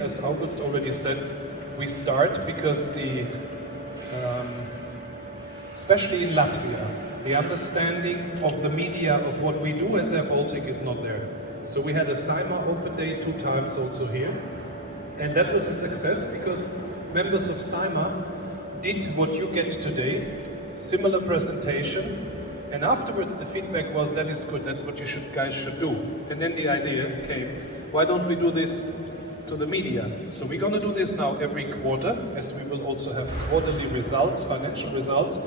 as August already said, we start because especially in Latvia, the understanding of the media of what we do as airBaltic is not there. So we had a CIMA open day 2 times also here, and that was a success because members of CIMA did what you get today, similar presentation, and afterwards the feedback was, that is good, that's what you guys should do. And then the idea came, why don't we do this to the media? So we're going to do this now every quarter, as we will also have quarterly results, financial results.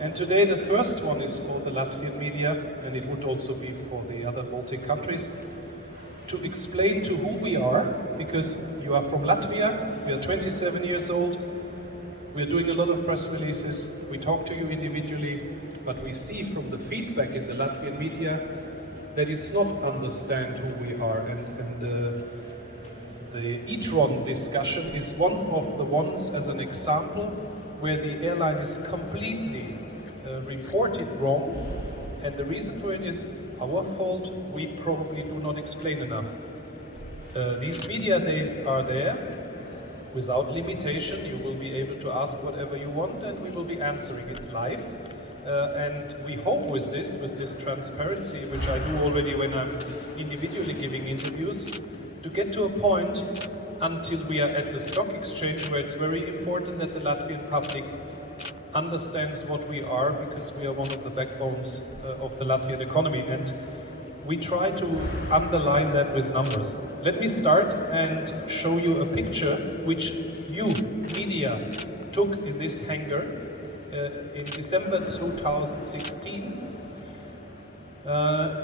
And today the first one is for the Latvian media, and it would also be for the other Baltic countries, to explain to who we are, because you are from Latvia, we are 27 years old, we are doing a lot of press releases, we talk to you individually, but we see from the feedback in the Latvian media that it's not understand who we are. And the e-tron discussion is one of the ones as an example where the airline is completely reported wrong, and the reason for it is our fault. We probably do not explain enough. These media days are there without limitation. You will be able to ask whatever you want and we will be answering. It's live. And we hope with this transparency, which I do already when I'm individually giving interviews, to get to a point until we are at the stock exchange where it's very important that the Latvian public understands what we are, because we are one of the backbones of the Latvian economy, and we try to underline that with numbers. Let me start and show you a picture which you, media, took in this hangar in December 2016.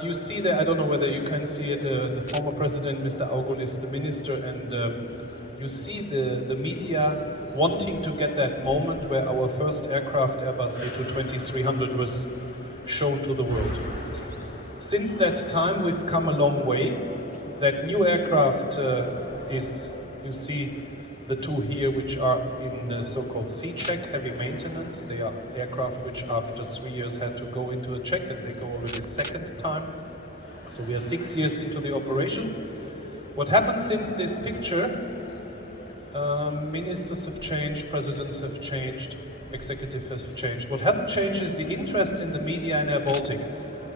You see there, I don't know whether you can see it, the former president, Mr. August, is the minister, and you see the media wanting to get that moment where our first aircraft, Airbus A220-300, was shown to the world. Since that time, we've come a long way. That new aircraft is, you see the 2 here, which are in the so-called C-check, heavy maintenance. They are aircraft which after 3 years had to go into a check, and they go already 2nd time. So we are 6 years into the operation. What happened since this picture? Ministers have changed, presidents have changed, executives have changed. What hasn't changed is the interest in the media in airBaltic.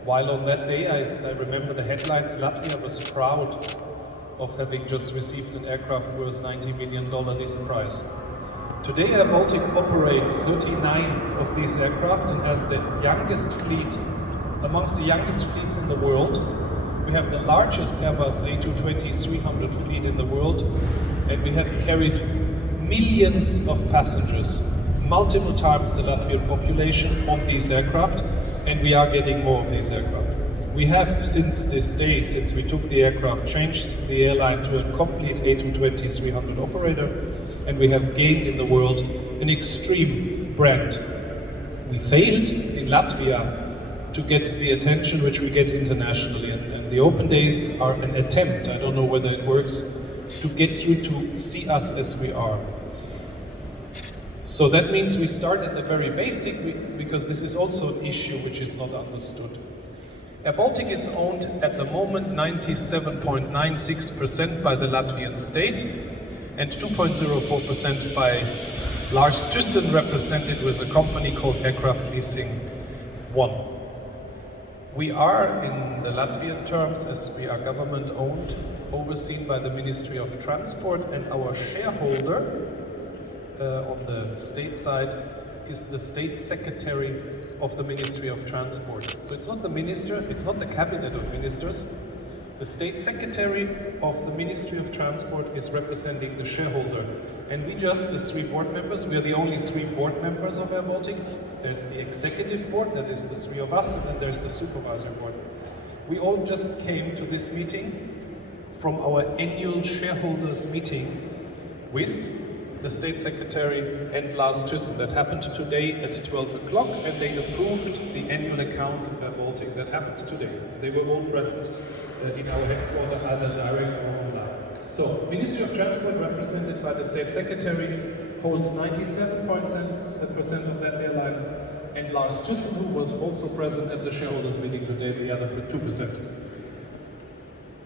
While on that day, I remember the headlines, Latvia was proud of having just received an aircraft worth $90 million list price. Today airBaltic operates 39 of these aircraft and has the youngest fleet, amongst the youngest fleets in the world. We have the largest Airbus A220-300 fleet in the world, and we have carried millions of passengers, multiple times the Latvian population, on these aircraft, and we are getting more of these aircraft. We have, since this day, since we took the aircraft, changed the airline to a complete A220-300 operator, and we have gained in the world an extreme brand. We failed in Latvia to get the attention which we get internationally, and the open days are an attempt, I don't know whether it works, to get you to see us as we are. So that means we start at the very basic, because this is also an issue which is not understood. airBaltic is owned at the moment 97.96% by the Latvian state and 2.04% by Lars Thyssen, represented with a company called Aircraft Leasing One. We are, in the Latvian terms, as we are government owned, overseen by the Ministry of Transport, and our shareholder on the state side is the State Secretary of the Ministry of Transport. So it's not the minister, it's not the cabinet of ministers. The State Secretary of the Ministry of Transport is representing the shareholder. And we just, the 3 board members, we are the only 3 board members of airBaltic. There's the executive board, that is the 3 of us, and then there's the supervisory board. We all just came to this meeting from our annual shareholders meeting with the State Secretary and Lars Thyssen. That happened today at 12 o'clock, and they approved the annual accounts of airBaltic. That happened today. They were all present in our headquarters, either direct or online. So, Ministry of Transport, represented by the State Secretary, holds 97.7% of that airline, and Lars Thyssen, who was also present at the shareholders meeting today, the other 2%.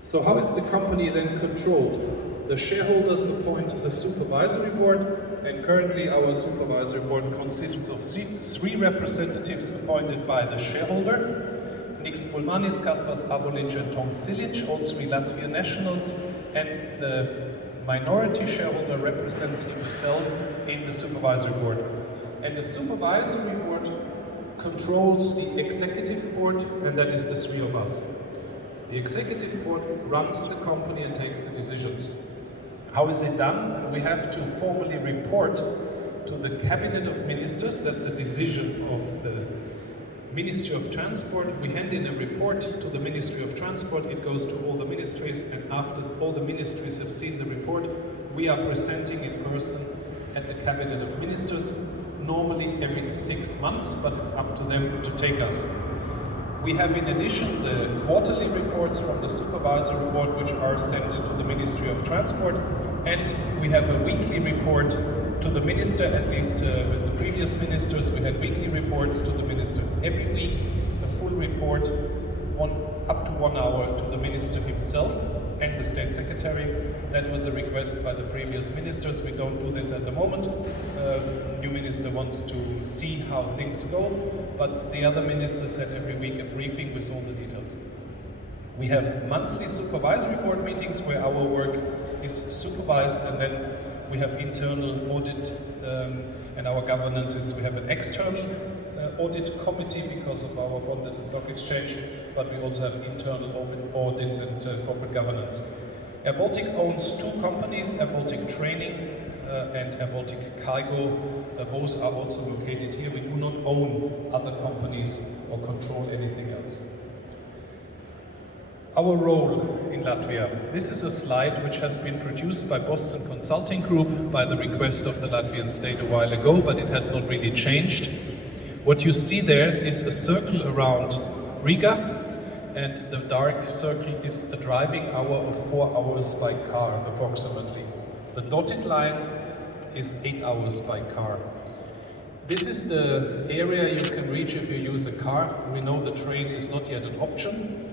So how is the company then controlled? The shareholders appoint the supervisory board, and currently our supervisory board consists of three representatives appointed by the shareholder, Nix Pulmanis, Kaspars Abolic and Tom Silic, all three Latvian nationals, and the minority shareholder represents himself in the supervisory board. And the supervisory board controls the executive board, and that is the three of us. The executive board runs the company and takes the decisions. How is it done? We have to formally report to the Cabinet of Ministers. That's a decision of the Ministry of Transport. We hand in a report to the Ministry of Transport. It goes to all the ministries, and after all the ministries have seen the report, we are presenting in person at the Cabinet of Ministers, normally every 6 months, but it's up to them to take us. We have in addition the quarterly reports from the supervisory board, which are sent to the Ministry of Transport, and we have a weekly report to the minister. At least with the previous ministers, we had weekly reports to the minister. Every week, a full report, up to 1 hour, to the minister himself and the state secretary. That was a request by the previous ministers. We don't do this at the moment. New minister wants to see how things go, but the other ministers had every week a briefing with all the details. We have monthly supervisory board meetings where our work is supervised, and then we have internal audit, and our governance is, we have an external audit committee because of our bond at the stock exchange, but we also have internal audits and corporate governance. airBaltic owns two companies, airBaltic Training and airBaltic Cargo. Both are also located here. We do not own other companies or control anything else. Our role in Latvia. This is a slide which has been produced by Boston Consulting Group by the request of the Latvian state a while ago, but it has not really changed. What you see there is a circle around Riga, and the dark circle is a driving hour of 4 hours by car, approximately. The dotted line is 8 hours by car. This is the area you can reach if you use a car. We know the train is not yet an option.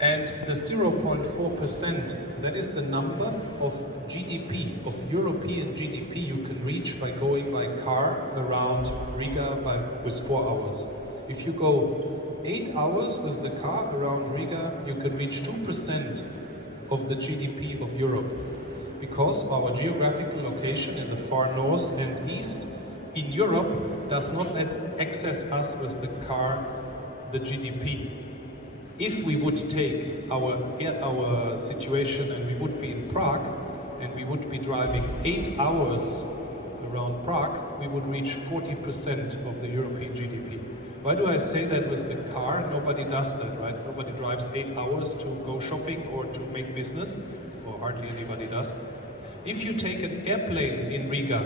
And the 0.4%, that is the number of GDP, of European GDP you can reach by going by car around Riga with 4 hours. If you go 8 hours with the car around Riga, you can reach 2% of the GDP of Europe. Because of our geographical location in the far north and east, in Europe does not let access us with the car, the GDP. If we would take our situation and we would be in Prague and we would be driving 8 hours around Prague, we would reach 40% of the European GDP. Why do I say that with the car? Nobody does that, right? Nobody drives 8 hours to go shopping or to make business, or hardly anybody does. If you take an airplane in Riga,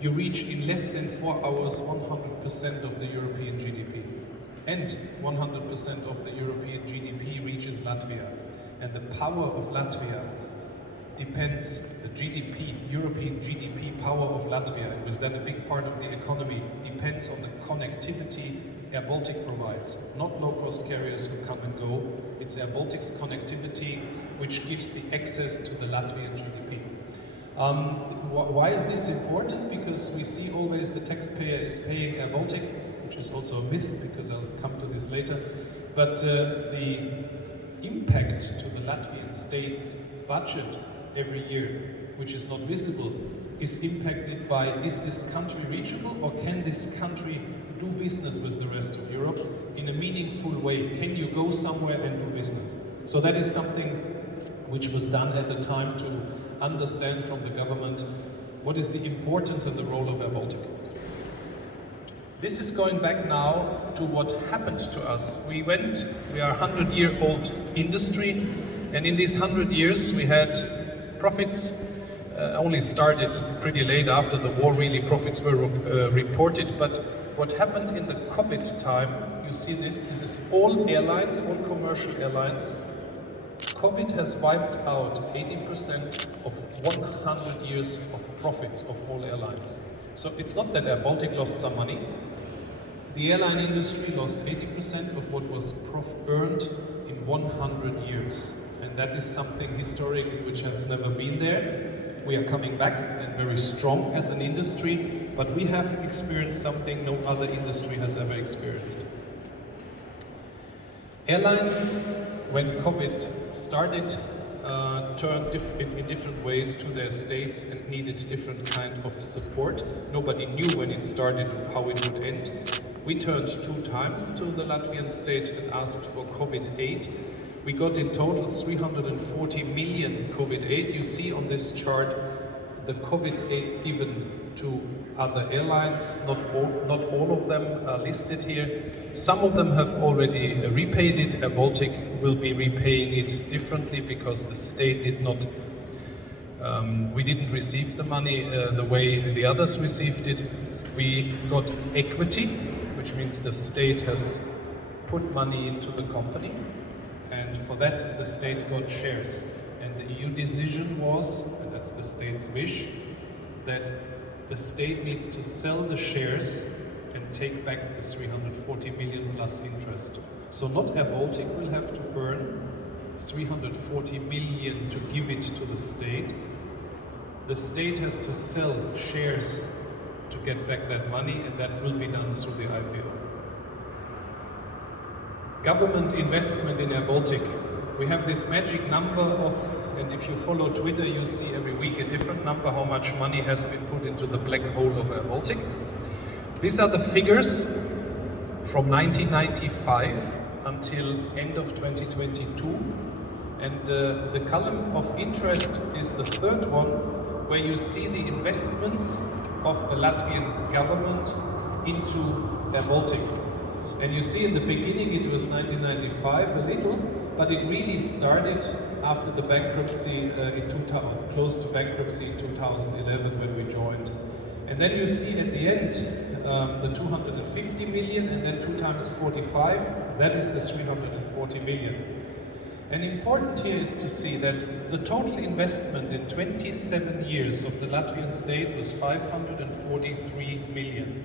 you reach in less than 4 hours 100% of the European GDP. And 100% of the European GDP reaches Latvia. And the power of Latvia depends, the GDP, European GDP power of Latvia, it was then a big part of the economy, depends on the connectivity airBaltic provides. Not low-cost carriers who come and go, it's airBaltic's connectivity which gives the access to the Latvian GDP. Why is this important? Because we see always the taxpayer is paying airBaltic, which is also a myth, because I'll come to this later. But the impact to the Latvian state's budget every year, which is not visible, is impacted by, is this country reachable, or can this country do business with the rest of Europe in a meaningful way? Can you go somewhere and do business? So that is something which was done at the time to understand from the government what is the importance and the role of airBaltic. This is going back now to what happened to us. We are a 100-year-old industry, and in these 100 years we had profits, only started pretty late after the war, really profits were reported, but what happened in the COVID time, you see this is all airlines, all commercial airlines. COVID has wiped out 80% of 100 years of profits of all airlines. So it's not that airBaltic lost some money. The airline industry lost 80% of what was earned in 100 years. and that is something historically which has never been there. We are coming back and very strong as an industry, but we have experienced something no other industry has ever experienced. Airlines, when COVID started, turned in different ways to their states and needed different kind of support. Nobody knew when it started how it would end. We turned 2 times to the Latvian state and asked for COVID aid. We got in total 340 million COVID aid. You see on this chart the COVID aid given to other airlines. Not all of them are listed here. Some of them have already repaid it. airBaltic will be repaying it differently because the state did not, we didn't receive the money the way the others received it. We got equity, which means the state has put money into the company, and for that the state got shares. And the EU decision was, and that's the state's wish, that the state needs to sell the shares and take back the 340 million plus interest. So not airBaltic will have to earn 340 million to give it to the state. The state has to sell shares to get back that money, and that will be done through the IPO. Government investment in airBaltic. We have this magic number of, and if you follow Twitter, you see every week a different number, how much money has been put into the black hole of airBaltic. These are the figures from 1995 until end of 2022. And the column of interest is the third one, where you see the investments of the Latvian government into airBaltic. And you see in the beginning it was 1995 a little, but it really started after the bankruptcy close to bankruptcy in 2011 when we joined. And then you see at the end the 250 million, and then 2 times 45, that is the 340 million. And important here is to see that the total investment in 27 years of the Latvian state was 543 million.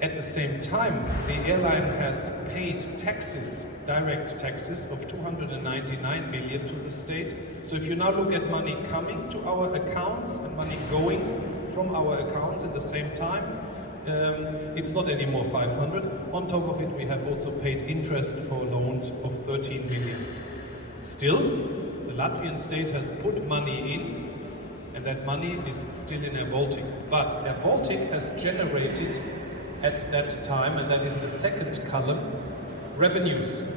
At the same time, the airline has paid taxes, direct taxes of 299 million to the state. So if you now look at money coming to our accounts and money going from our accounts at the same time, it's not anymore 500. On top of it, we have also paid interest for loans of 13 million. Still, the Latvian state has put money in, and that money is still in airBaltic. But airBaltic has generated at that time, and that is the second column, revenues.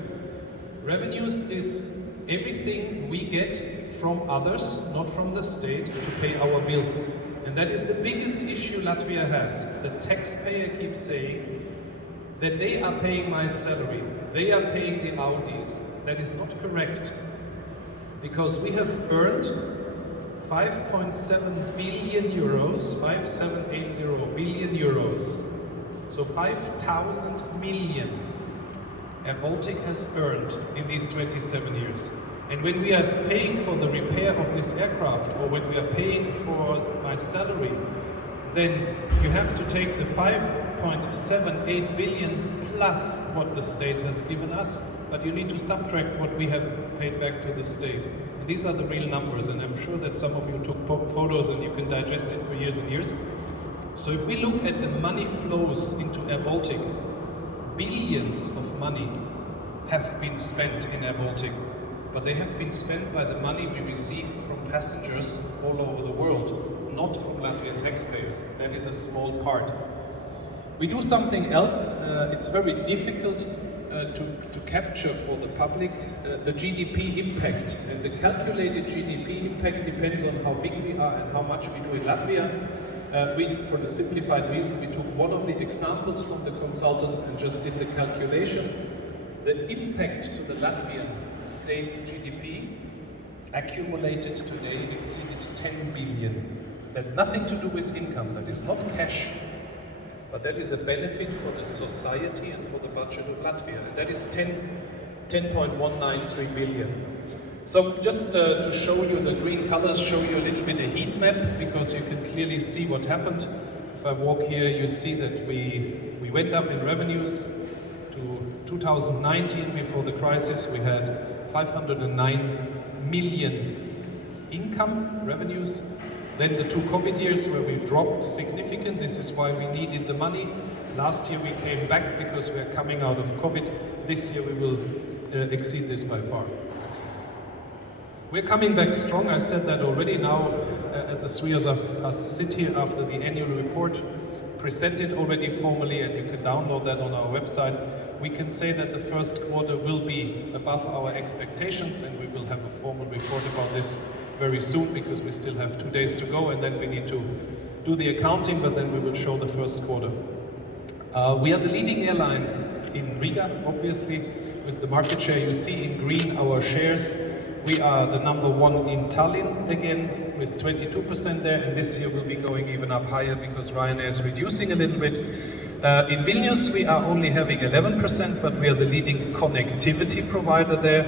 Revenues is everything we get from others, not from the state, to pay our bills. And that is the biggest issue Latvia has. The taxpayer keeps saying that they are paying my salary, they are paying the Audis. That is not correct, because we have earned 5.7 billion euros, 5780 billion euros. So 5,000 million airBaltic has earned in these 27 years. And when we are paying for the repair of this aircraft, or when we are paying for my salary, then you have to take the 5.78 billion plus what the state has given us, but you need to subtract what we have paid back to the state. And these are the real numbers, and I'm sure that some of you took photos and you can digest it for years and years. So if we look at the money flows into airBaltic, billions of money have been spent in airBaltic, but they have been spent by the money we received from passengers all over the world, not from Latvian taxpayers. That is a small part. We do something else. It's very difficult to capture for the public the GDP impact. And the calculated GDP impact depends on how big we are and how much we do in Latvia. For the simplified reason, we took one of the examples from the consultants and just did the calculation. The impact to the Latvian state's GDP accumulated today exceeded 10 billion. That had nothing to do with income, that is not cash, but that is a benefit for the society and for the budget of Latvia. And that is 10.193 billion. So just to show you, the green colors show you a little bit a heat map, because you can clearly see what happened. If I walk here, you see that we went up in revenues to 2019, before the crisis, we had 509 million income revenues. Then the 2 COVID years where we dropped significant. This is why we needed the money. Last year we came back because we are coming out of COVID. This year we will exceed this by far. We're coming back strong. I said that already. Now, as the three of us sit here after the annual report, presented already formally, and you can download that on our website, we can say that the first quarter will be above our expectations, and we will have a formal report about this very soon, because we still have 2 days to go, and then we need to do the accounting, but then we will show the first quarter. We are the leading airline in Riga, obviously, with the market share. You see in green our shares. We are the number 1 in Tallinn again, with 22% there, and this year we'll be going even up higher because Ryanair is reducing a little bit. In Vilnius we are only having 11%, but we are the leading connectivity provider there.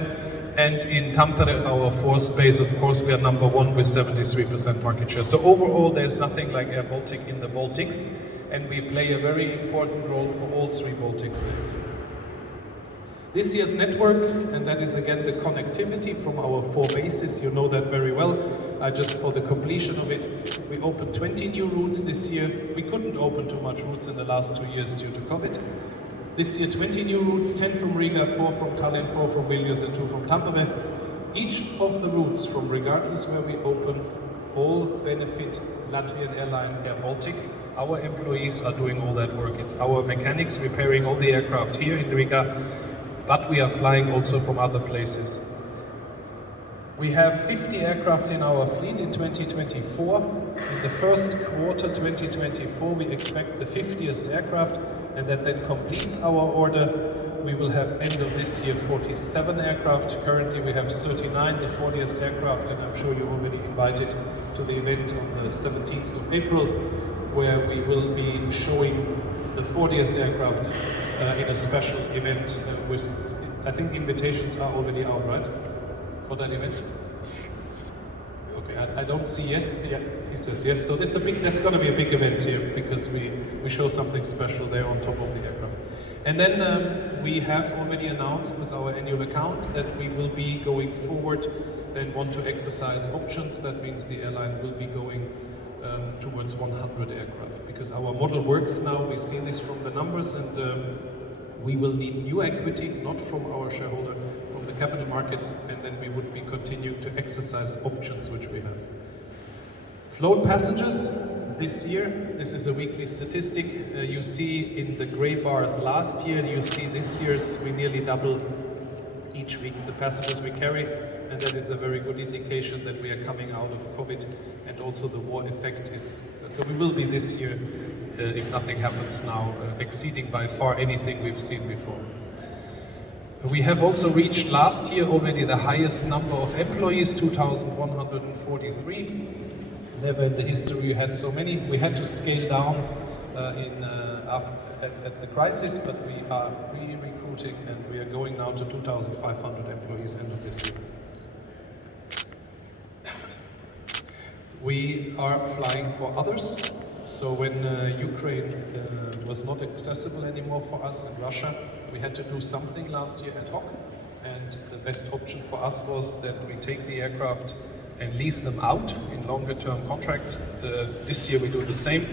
And in Tampere, our fourth base, of course, we are number 1 with 73% market share. So overall, there's nothing like airBaltic in the Baltics, and we play a very important role for all 3 Baltic states. This year's network, and that is again the connectivity from our 4 bases, you know that very well. Just for the completion of it, we opened 20 new routes this year. We couldn't open too much routes in the last 2 years due to COVID. This year 20 new routes, 10 from Riga, 4 from Tallinn, 4 from Vilnius and 2 from Tampere. Each of the routes, from regardless where we open, all benefit Latvian airline airBaltic. Our employees are doing all that work. It's our mechanics repairing all the aircraft here in Riga, but we are flying also from other places. We have 50 aircraft in our fleet in 2024. In the first quarter 2024, we expect the 50th aircraft, and that then completes our order. We will have end of this year 47 aircraft. Currently we have 39, the 40th aircraft, and I'm sure you're already invited to the event on the 17th of April, where we will be showing the 40th aircraft in a special event with, I think invitations are already out, right? For that event? Okay, I don't see yes. Yeah, he says yes. So that's going to be a big event here, because we show something special there on top of the aircraft. And then we have already announced with our annual account that we will be going forward and want to exercise options. That means the airline will be going towards 100 aircraft, because our model works now. We see this from the numbers, and we will need new equity, not from our shareholder, from the capital markets, and then we would be continuing to exercise options which we have. Flown passengers this year, this is a weekly statistic. You see in the gray bars last year, you see this year's, we nearly double each week the passengers we carry, and that is a very good indication that we are coming out of COVID, and also the war effect is, so we will be this year, if nothing happens now, exceeding by far anything we've seen before. We have also reached last year already the highest number of employees, 2,143. Never in the history we had so many. We had to scale down at the crisis, but we are re-recruiting, and we are going now to 2,500 employees end of this year. We are flying for others. So when Ukraine was not accessible anymore for us in Russia, we had to do something last year ad hoc, and the best option for us was that we take the aircraft and lease them out in longer term contracts. This year we do the same.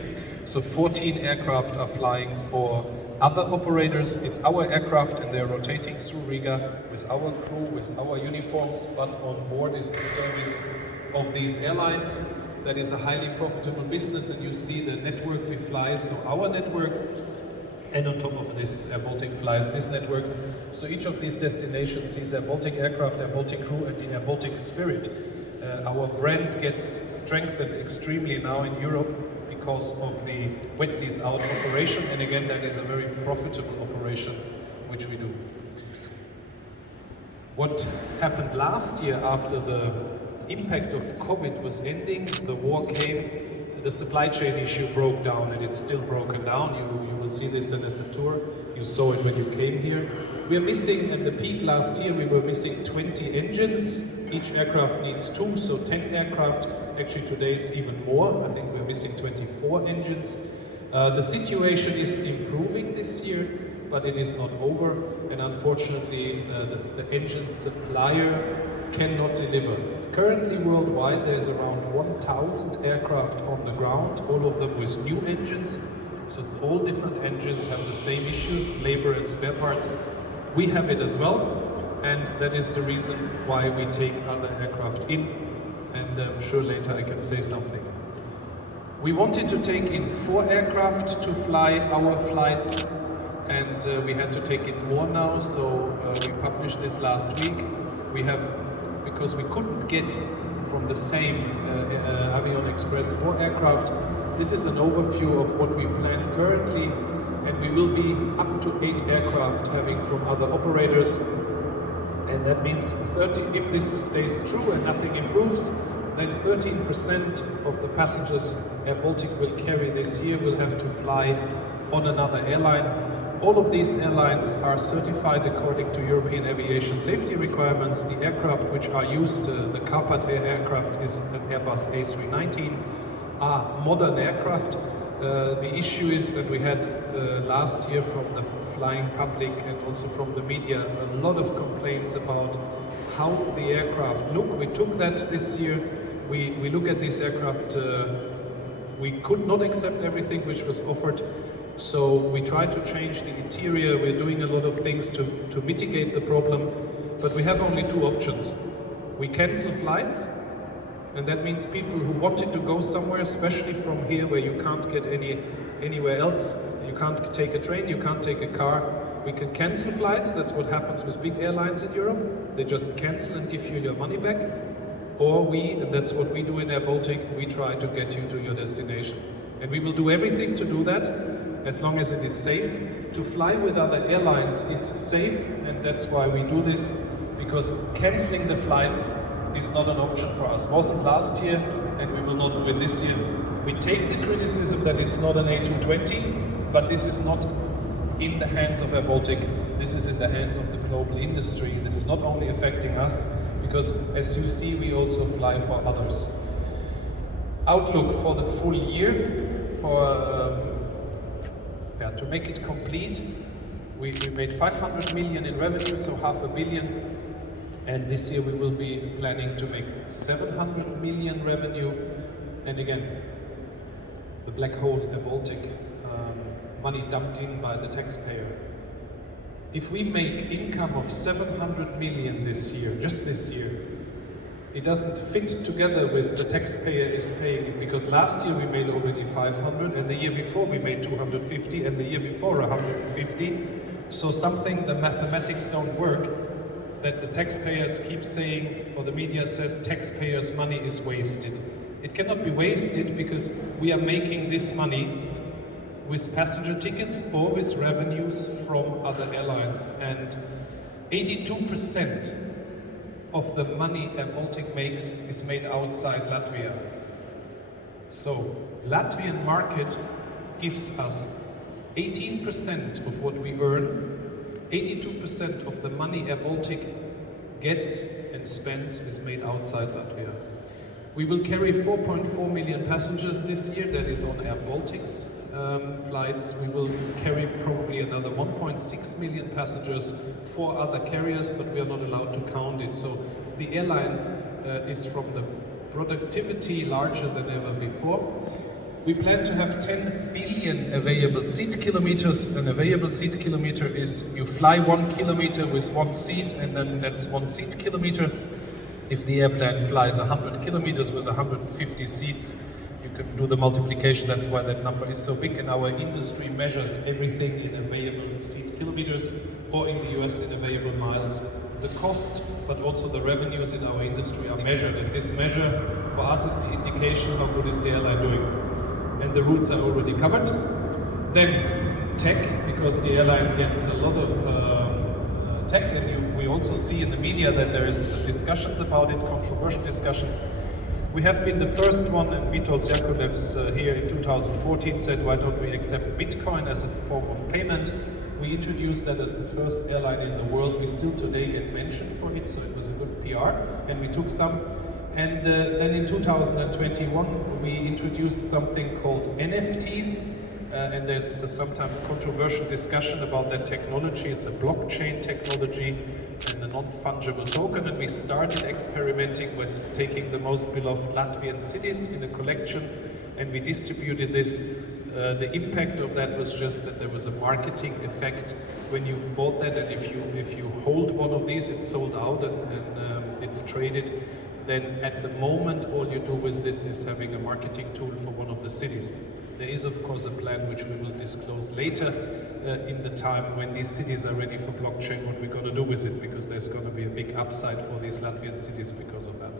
So 14 aircraft are flying for other operators. It's our aircraft, and they're rotating through Riga with our crew, with our uniforms, but on board is the service of these airlines. That is a highly profitable business, and you see the network we fly, so our network, and on top of this, airBaltic flies this network. So each of these destinations sees airBaltic aircraft, airBaltic crew, and the airBaltic spirit. Our brand gets strengthened extremely now in Europe because of the wet lease out operation, and again, that is a very profitable operation which we do. What happened last year after the impact of COVID was ending, the war came, the supply chain issue broke down, and it's still broken down. You will see this then at the tour. You saw it when you came here. We are missing, at the peak last year, we were missing 20 engines. Each aircraft needs 2, so 10 aircraft. Actually today it's even more. I think we're missing 24 engines. The situation is improving this year, but it is not over, and unfortunately the engine supplier cannot deliver. Currently worldwide there's around 1,000 aircraft on the ground, all of them with new engines, so all different engines have the same issues, labor and spare parts. We have it as well, and that is the reason why we take other aircraft in, and I'm sure later I can say something. We wanted to take in 4 aircraft to fly our flights, and we had to take in more now, so we published this last week. We have, because we couldn't get from the same Avion Express more aircraft, this is an overview of what we plan currently, and we will be up to 8 aircraft having from other operators, and that means 30, if this stays true and nothing improves, then 13% of the passengers airBaltic will carry this year will have to fly on another airline. All of these airlines are certified according to European aviation safety requirements. The aircraft which are used, the Carpat Air aircraft is an Airbus A319, are modern aircraft. The issue is that we had last year from the flying public and also from the media a lot of complaints about how the aircraft look. We took that this year. We look at this aircraft, we could not accept everything which was offered, so we tried to change the interior. We're doing a lot of things to mitigate the problem, but we have only 2 options. We cancel flights, and that means people who wanted to go somewhere, especially from here where you can't get anywhere else, you can't take a train, you can't take a car, we can cancel flights. That's what happens with big airlines in Europe. They just cancel and give you your money back. Or we, and that's what we do in airBaltic, we try to get you to your destination. And we will do everything to do that, as long as it is safe. To fly with other airlines is safe, and that's why we do this, because cancelling the flights is not an option for us. Wasn't last year, and we will not do it this year. We take the criticism that it's not an A220, but this is not in the hands of airBaltic, this is in the hands of the global industry. This is not only affecting us, because as you see, we also fly for others. Outlook for the full year, to make it complete, we made 500 million in revenue, so 500 million, and this year we will be planning to make 700 million revenue, and again, the black hole airBaltic, money dumped in by the taxpayer. If we make income of 700 million this year, just this year, it doesn't fit together with the taxpayer is paying it, because last year we made already 500, and the year before we made 250, and the year before 150. So something, the mathematics don't work, that the taxpayers keep saying, or the media says taxpayers' money is wasted. It cannot be wasted because we are making this money with passenger tickets or with revenues from other airlines, and 82% of the money airBaltic makes is made outside Latvia. So Latvian market gives us 18% of what we earn, 82% of the money airBaltic gets and spends is made outside Latvia. We will carry 4.4 million passengers this year, that is on airBaltic's flights. We will carry probably another 1.6 million passengers for other carriers, but we are not allowed to count it. So the airline is from the productivity larger than ever before. We plan to have 10 billion available seat kilometers. An available seat kilometer is you fly 1 kilometer with 1 seat, and then that's 1 seat kilometer. If the airplane flies 100 kilometers with 150 seats, you can do the multiplication. That's why that number is so big, and our industry measures everything in available seat kilometers, or in the US in available miles. The cost, but also the revenues in our industry are measured, and this measure for us is the indication how good is the airline doing. And the routes are already covered. Then tech, because the airline gets a lot of tech, and we also see in the media that there is discussions about it, controversial discussions. We have been the first one, and Witold Jakovlevs here in 2014 said, why don't we accept Bitcoin as a form of payment? We introduced that as the first airline in the world. We still today get mentioned for it, so it was a good PR, and we took some. And then in 2021, we introduced something called NFTs, and there's sometimes controversial discussion about that technology. It's a blockchain technology and a non-fungible token, and we started experimenting with taking the most beloved Latvian cities in a collection, and we distributed this. The impact of that was just that there was a marketing effect when you bought that, and if you hold one of these, it's sold out and it's traded. Then at the moment, all you do with this is having a marketing tool for one of the cities. There is of course a plan which we will disclose later in the time when these cities are ready for blockchain, what we're going to do with it, because there's going to be a big upside for these Latvian cities because of that.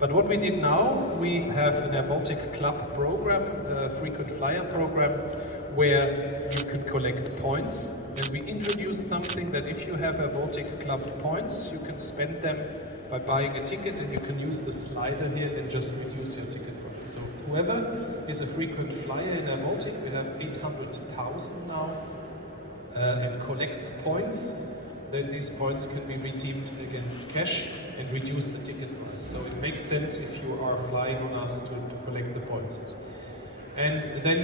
But what we did now, we have an airBaltic club program, a frequent flyer program, where you can collect points. And we introduced something that if you have airBaltic club points, you can spend them by buying a ticket, and you can use the slider here and just reduce your ticket price. So whoever is a frequent flyer in airBaltic, we have 800,000 now, and collects points, then these points can be redeemed against cash and reduce the ticket price. So it makes sense if you are flying on us to collect the points. And then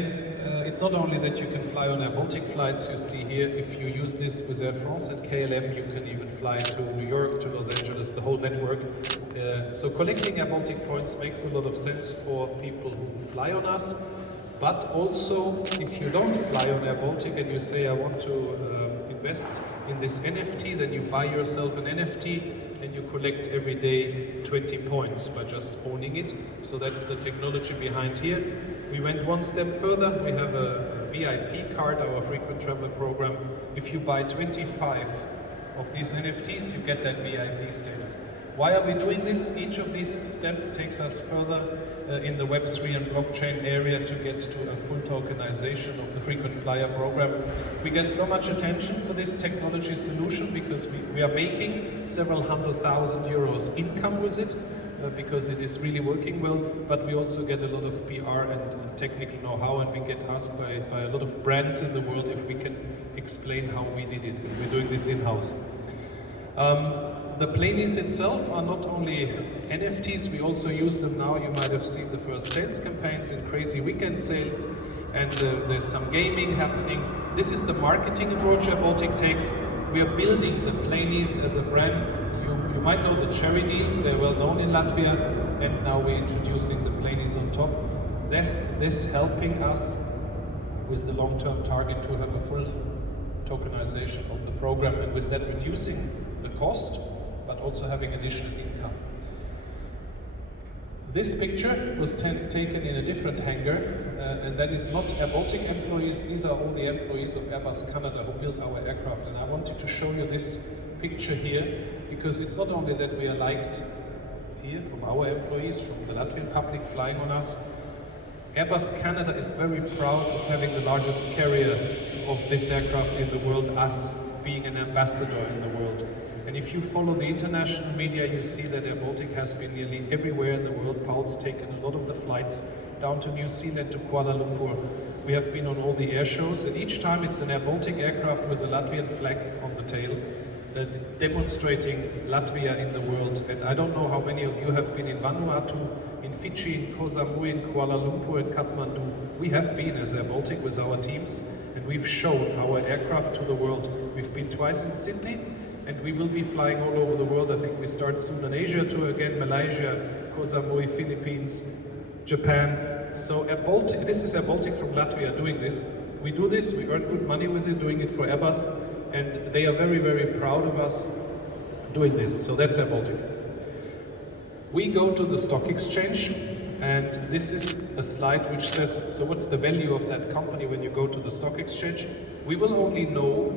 it's not only that you can fly on airBaltic flights, you see here, if you use this with Air France and KLM, you can even fly to New York, to Los Angeles, the whole network. So collecting airBaltic points makes a lot of sense for people who fly on us, but also if you don't fly on airBaltic and you say, I want to invest in this NFT, then you buy yourself an NFT and you collect every day 20 points by just owning it. So that's the technology behind here. We went one step further. We have a VIP card, our frequent traveler program. If you buy 25 of these NFTs, you get that VIP status. Why are we doing this? Each of these steps takes us further in the Web3 and blockchain area to get to a full tokenization of the frequent flyer program. We get so much attention for this technology solution because we are making several €100,000 income with it, because it is really working well, but we also get a lot of PR and technical know-how, and we get asked by a lot of brands in the world if we can explain how we did it, and we're doing this in-house. The planes itself are not only NFTs, we also use them now. You might have seen the first sales campaigns in crazy weekend sales, and there's some gaming happening. This is the marketing approach airBaltic takes. We are building the planes as a brand. You might know the cherry deals, they're well known in Latvia, and now we're introducing the planes on top. This helping us with the long-term target to have a full tokenization of the program, and with that reducing the cost, but also having additional income. This picture was taken in a different hangar, and that is not airBaltic employees. These are all the employees of Airbus Canada who built our aircraft, and I wanted to show you this picture here because it's not only that we are liked here from our employees, from the Latvian public flying on us. Airbus Canada is very proud of having the largest carrier of this aircraft in the world, us being an ambassador in the world. And if you follow the international media, you see that airBaltic has been nearly everywhere in the world. Paul's taken a lot of the flights down to New Zealand, to Kuala Lumpur. We have been on all the air shows, and each time it's an airBaltic aircraft with a Latvian flag on the tail, demonstrating Latvia in the world. And I don't know how many of you have been in Vanuatu, in Fiji, in Koh Samui, in Kuala Lumpur, in Kathmandu. We have been as airBaltic with our teams, and we've shown our aircraft to the world. We've been twice in Sydney, and we will be flying all over the world. I think we start soon an Asia tour again, Malaysia, Koh Samui, Philippines, Japan. So airBaltic, this is airBaltic from Latvia doing this. We do this, we earn good money with it, doing it for Airbus, and they are very, very proud of us doing this. So that's airBaltic. We go to the stock exchange, and this is a slide which says, so what's the value of that company when you go to the stock exchange? We will only know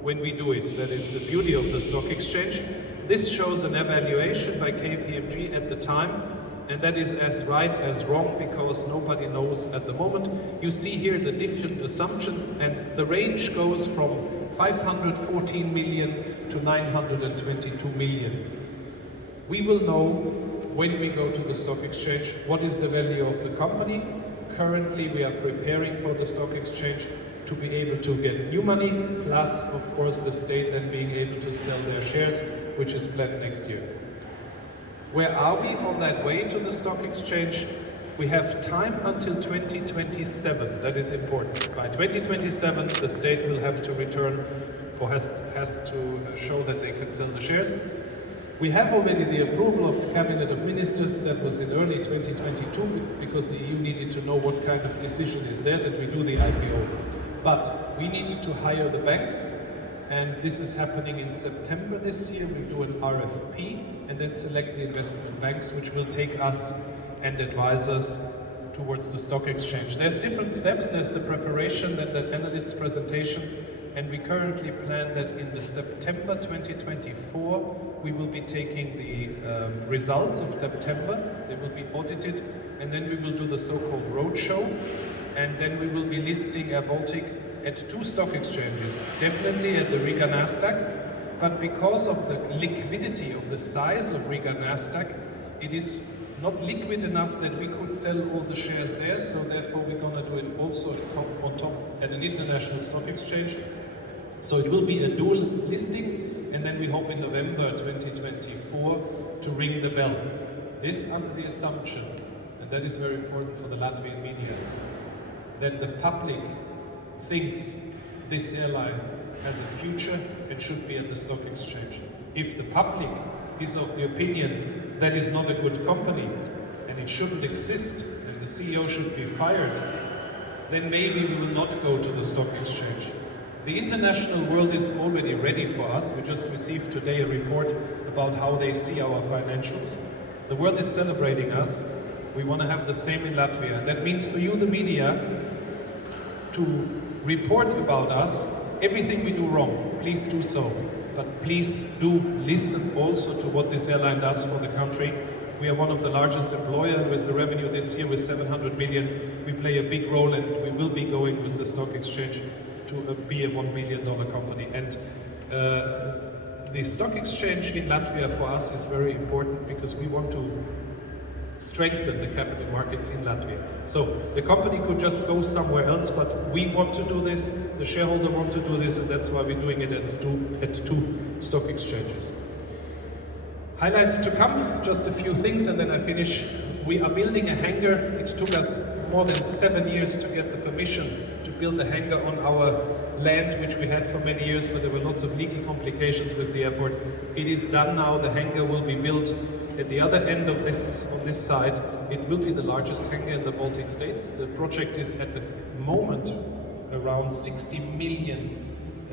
when we do it. That is the beauty of the stock exchange. This shows an evaluation by KPMG at the time, and that is as right as wrong because nobody knows at the moment. You see here the different assumptions, and the range goes from 514 million to 922 million. We will know when we go to the stock exchange what is the value of the company. Currently we are preparing for the stock exchange to be able to get new money, plus of course the state then being able to sell their shares, which is planned next year. Where are we on that way to the stock exchange? We have time until 2027, that is important. By 2027, the state will have to return, or has to show that they can sell the shares. We have already the approval of the Cabinet of Ministers. That was in early 2022, because the EU needed to know what kind of decision is there that we do the IPO. But we need to hire the banks, and this is happening in September this year. We do an RFP and then select the investment banks, which will take us and advisors towards the stock exchange. There's different steps. There's the preparation, then the analyst's presentation, and we currently plan that in the September 2024 we will be taking the results of September. They will be audited, and then we will do the so-called roadshow, and then we will be listing airBaltic at 2 stock exchanges, definitely at the Riga Nasdaq, but because of the liquidity of the size of Riga Nasdaq, it is not liquid enough that we could sell all the shares there, so therefore we're going to do it also on top at an international stock exchange. So it will be a dual listing, and then we hope in November 2024 to ring the bell. This under the assumption, and that is very important for the Latvian media, that the public thinks this airline has a future and should be at the stock exchange. If the public is of the opinion that is not a good company and it shouldn't exist and the CEO should be fired, then maybe we will not go to the stock exchange. The international world is already ready for us. We just received today a report about how they see our financials. The world is celebrating us. We want to have the same in Latvia. That means for you, the media, to report about us, everything we do wrong, please do so. But please do listen also to what this airline does for the country. We are one of the largest employers, and with the revenue this year with 700 million, we play a big role, and we will be going with the stock exchange to be a $1 billion company. And the stock exchange in Latvia for us is very important because we want to strengthen the capital markets in Latvia. So the company could just go somewhere else, but we want to do this, the shareholder want to do this, and that's why we're doing it at two stock exchanges. Highlights to come, just a few things and then I finish. We are building a hangar. It took us more than 7 years to get the permission to build a hangar on our land, which we had for many years, but there were lots of legal complications with the airport. It is done now. The hangar will be built at the other end of this, on this side. It will be the largest hangar in the Baltic states. The project is at the moment around 60 million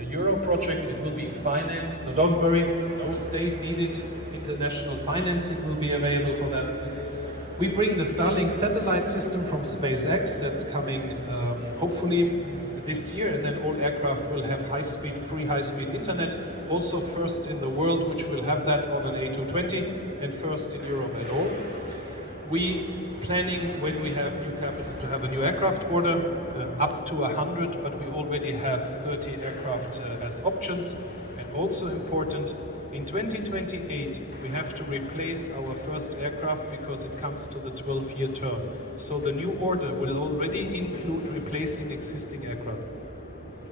euro project. It will be financed, so don't worry, no state needed. International financing will be available for that. We bring the Starlink satellite system from SpaceX. That's coming hopefully this year, and then all aircraft will have free high-speed internet. Also first in the world, which will have that on an A220, and first in Europe at all. We planning, when we have new capital, to have a new aircraft order, up to 100, but we already have 30 aircraft as options. And also important, in 2028 we have to replace our first aircraft because it comes to the 12-year term. So the new order will already include replacing existing aircraft.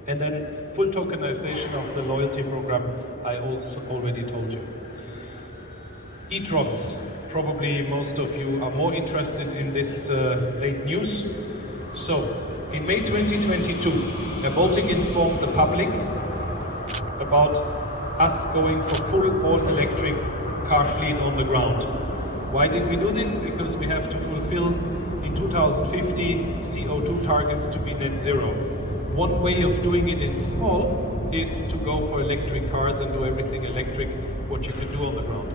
And then full tokenization of the loyalty program, I also already told you. E-trons, probably most of you are more interested in this late news. So, in May 2022, airBaltic informed the public about us going for full all-electric car fleet on the ground. Why did we do this? Because we have to fulfill in 2050 CO2 targets to be net zero. One way of doing it in small is to go for electric cars and do everything electric, what you can do on the ground.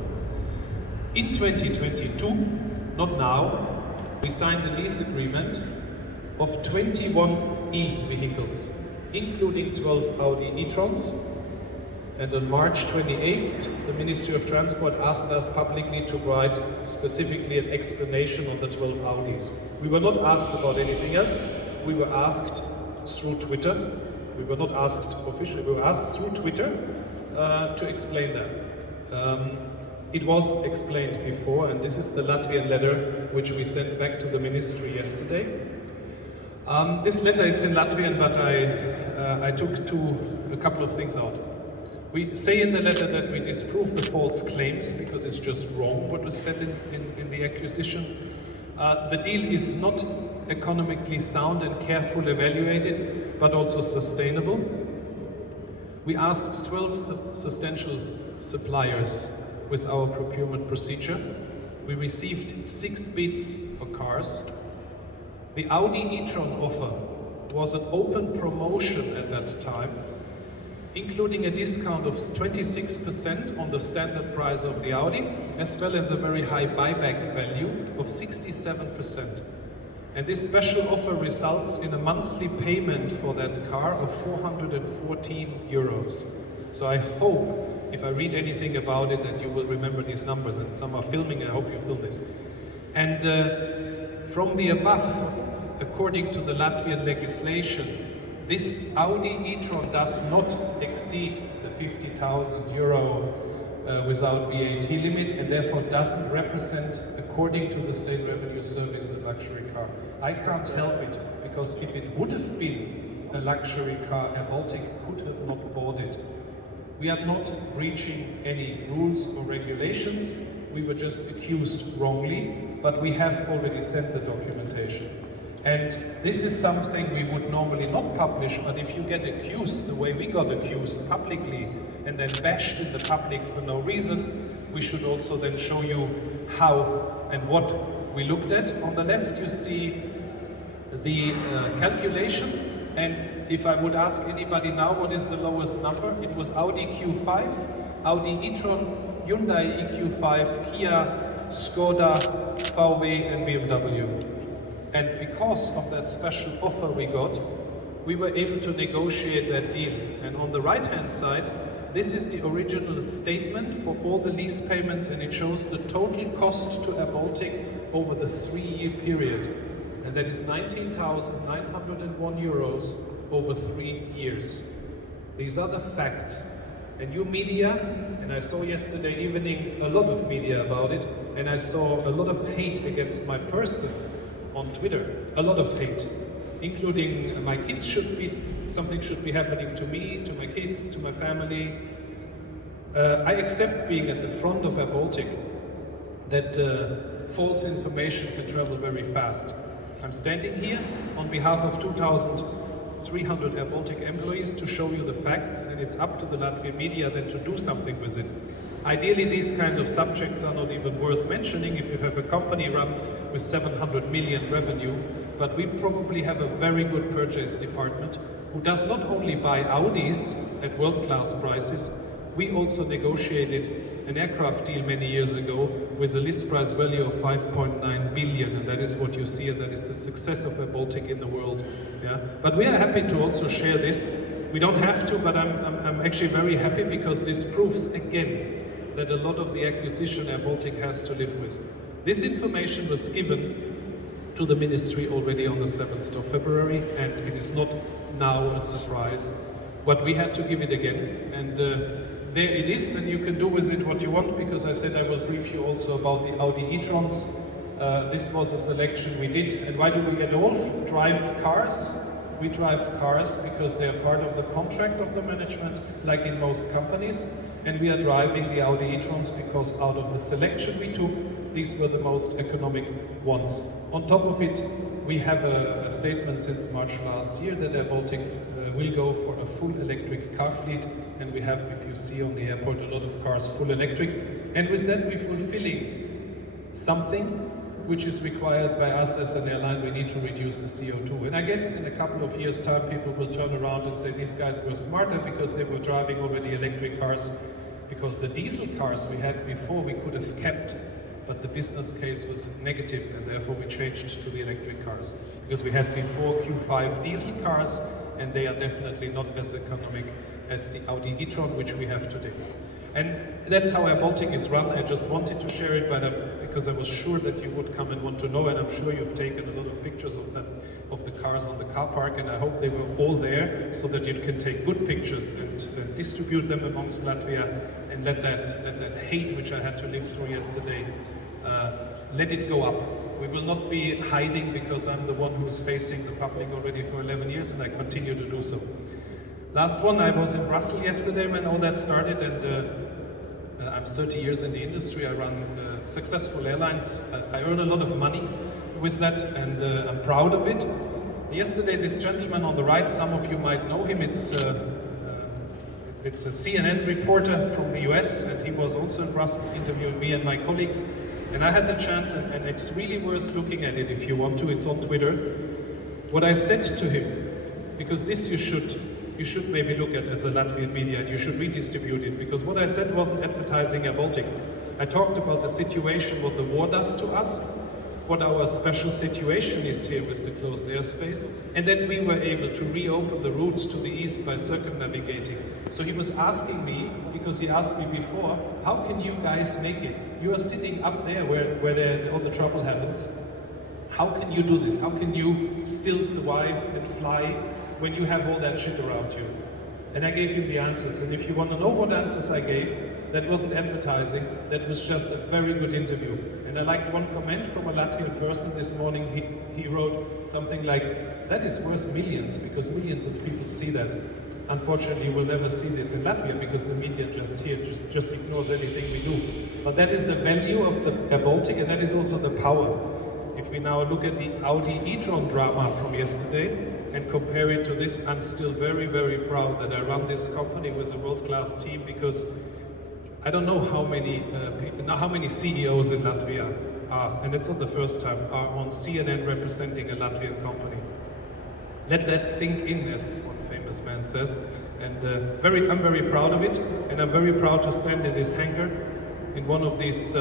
In 2022, not now, we signed a lease agreement of 21 e-vehicles, including 12 Audi e-trons. And on March 28th, the Ministry of Transport asked us publicly to write specifically an explanation on the 12 Audis. We were not asked about anything else. We were asked through Twitter. We were not asked officially, we were asked through Twitter to explain that. It was explained before, and this is the Latvian letter which we sent back to the ministry yesterday. This letter, it's in Latvian, but I took a couple of things out. We say in the letter that we disprove the false claims because it's just wrong what was said in the acquisition. The deal is not economically sound and carefully evaluated, but also sustainable. We asked 12 substantial suppliers with our procurement procedure. We received 6 bids for cars. The Audi e-tron offer was an open promotion at that time, including a discount of 26% on the standard price of the Audi, as well as a very high buyback value of 67%. And this special offer results in a monthly payment for that car of 414 euros. So I hope, if I read anything about it, that you will remember these numbers, and some are filming, I hope you film this. And from the above, according to the Latvian legislation, this Audi e-tron does not exceed the 50,000 euro without VAT limit, and therefore doesn't represent, according to the State Revenue Service, a luxury car. I can't help it, because if it would have been a luxury car, airBaltic could have not bought it. We are not breaching any rules or regulations. We were just accused wrongly, but we have already sent the documentation. And this is something we would normally not publish, but if you get accused the way we got accused publicly and then bashed in the public for no reason, we should also then show you how and what we looked at. On the left you see the calculation, and if I would ask anybody now what is the lowest number, it was Audi Q5, Audi e-tron, Hyundai EQ5, Kia, Skoda, VW and BMW. And because of that special offer we got, we were able to negotiate that deal. And on the right-hand side, this is the original statement for all the lease payments, and it shows the total cost to airBaltic over the 3-year period. And that is 19,901 euros over 3 years. These are the facts. And you media, and I saw yesterday evening a lot of media about it, and I saw a lot of hate against my person on Twitter, a lot of hate, including my kids something should be happening to me, to my kids, to my family. I accept being at the front of airBaltic, that false information can travel very fast. I'm standing here on behalf of 2,300 airBaltic employees to show you the facts, and it's up to the Latvian media then to do something with it. Ideally, these kind of subjects are not even worth mentioning if you have a company run with 700 million revenue, but we probably have a very good purchase department who does not only buy Audis at world-class prices. We also negotiated an aircraft deal many years ago with a list price value of 5.9 billion, and that is what you see, and that is the success of airBaltic in the world. Yeah? But we are happy to also share this. We don't have to, but I'm actually very happy, because this proves again that a lot of the acquisition airBaltic has to live with. This information was given to the ministry already on the 7th of February, and it is not now a surprise, but we had to give it again. And there it is, and you can do with it what you want, because I said I will brief you also about the Audi e-trons. This was a selection we did. And why do we at all drive cars? We drive cars because they are part of the contract of the management, like in most companies. And we are driving the Audi e-trons because out of the selection we took, these were the most economic ones. On top of it, we have a statement since March last year that airBaltic will go for a full electric car fleet, and we have, if you see on the airport, a lot of cars full electric. And with that, we're fulfilling something which is required by us as an airline. We need to reduce the CO2. And I guess in a couple of years' time, people will turn around and say these guys were smarter because they were driving already electric cars, because the diesel cars we had before we could have kept, but the business case was negative, and therefore we changed to the electric cars. Because we had before Q5 diesel cars, and they are definitely not as economic as the Audi e-tron, which we have today. And that's how airBaltic is run. I just wanted to share it, because I was sure that you would come and want to know, and I'm sure you've taken a lot of pictures of the cars on the car park, and I hope they were all there so that you can take good pictures and distribute them amongst Latvia, and let that hate which I had to live through yesterday, let it go up. We will not be hiding, because I'm the one who's facing the public already for 11 years, and I continue to do so. Last one, I was in Brussels yesterday when all that started, and I'm 30 years in the industry. I run successful airlines. I earn a lot of money, with that, and I'm proud of it. Yesterday, this gentleman on the right, some of you might know him, it's a CNN reporter from the US, and he was also in Brussels interviewing me and my colleagues. And I had the chance, and it's really worth looking at it if you want to, it's on Twitter. What I said to him, because this you should maybe look at as a Latvian media, and you should redistribute it, because what I said wasn't advertising airBaltic. I talked about the situation, what the war does to us, what our special situation is here with the closed airspace, and then we were able to reopen the routes to the east by circumnavigating. So he was asking me, because he asked me before, how can you guys make it? You are sitting up there where all the trouble happens. How can you do this? How can you still survive and fly when you have all that shit around you? And I gave him the answers, and if you want to know what answers I gave, that wasn't advertising, that was just a very good interview. And I liked one comment from a Latvian person this morning. He wrote something like, that is worth millions, because millions of people see that. Unfortunately, we'll never see this in Latvia, because the media just ignores anything we do. But that is the value of the airBaltic, and that is also the power. If we now look at the Audi e-tron drama from yesterday, and compare it to this, I'm still very, very proud that I run this company with a world-class team, because I don't know how many CEOs in Latvia are, and it's not the first time, are on CNN representing a Latvian company. Let that sink in, as one famous man says. And I'm very proud of it, and I'm very proud to stand in this hangar, in one of these,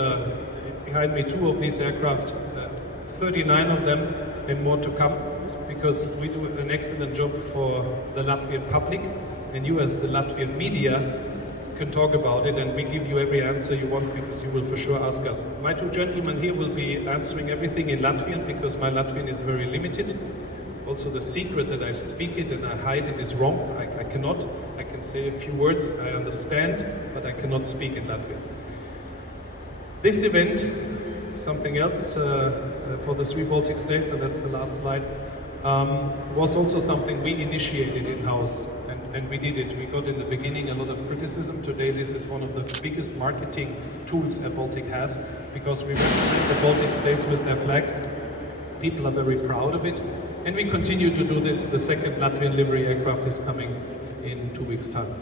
behind me, 2 of these aircraft, 39 of them, and more to come, because we do an excellent job for the Latvian public, and you as the Latvian media can talk about it, and we give you every answer you want, because you will for sure ask us. My 2 gentlemen here will be answering everything in Latvian, because my Latvian is very limited. Also, the secret that I speak it and I hide it is wrong. I cannot. I can say a few words, I understand, but I cannot speak in Latvian. This event, something else for the 3 Baltic states, and that's the last slide, was also something we initiated in-house, and we did it. We got in the beginning a lot of criticism. Today this is one of the biggest marketing tools airBaltic has, because we represent the Baltic states with their flags. People are very proud of it, and we continue to do this. The 2nd Latvian livery aircraft is coming in 2 weeks' time.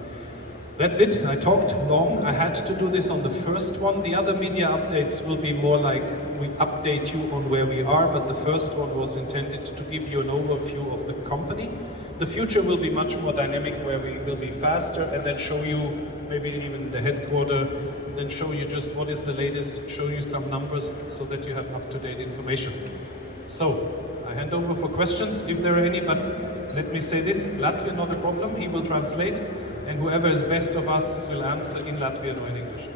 That's it. I talked long. I had to do this on the first one. The other media updates will be more like we update you on where we are, but the first one was intended to give you an overview of the company. The future will be much more dynamic, where we will be faster and then show you maybe even the headquarters, and then show you just what is the latest, show you some numbers so that you have up-to-date information. So, I hand over for questions if there are any, but let me say this, Latvian not a problem, he will translate, and whoever is best of us will answer in Latvian or in English.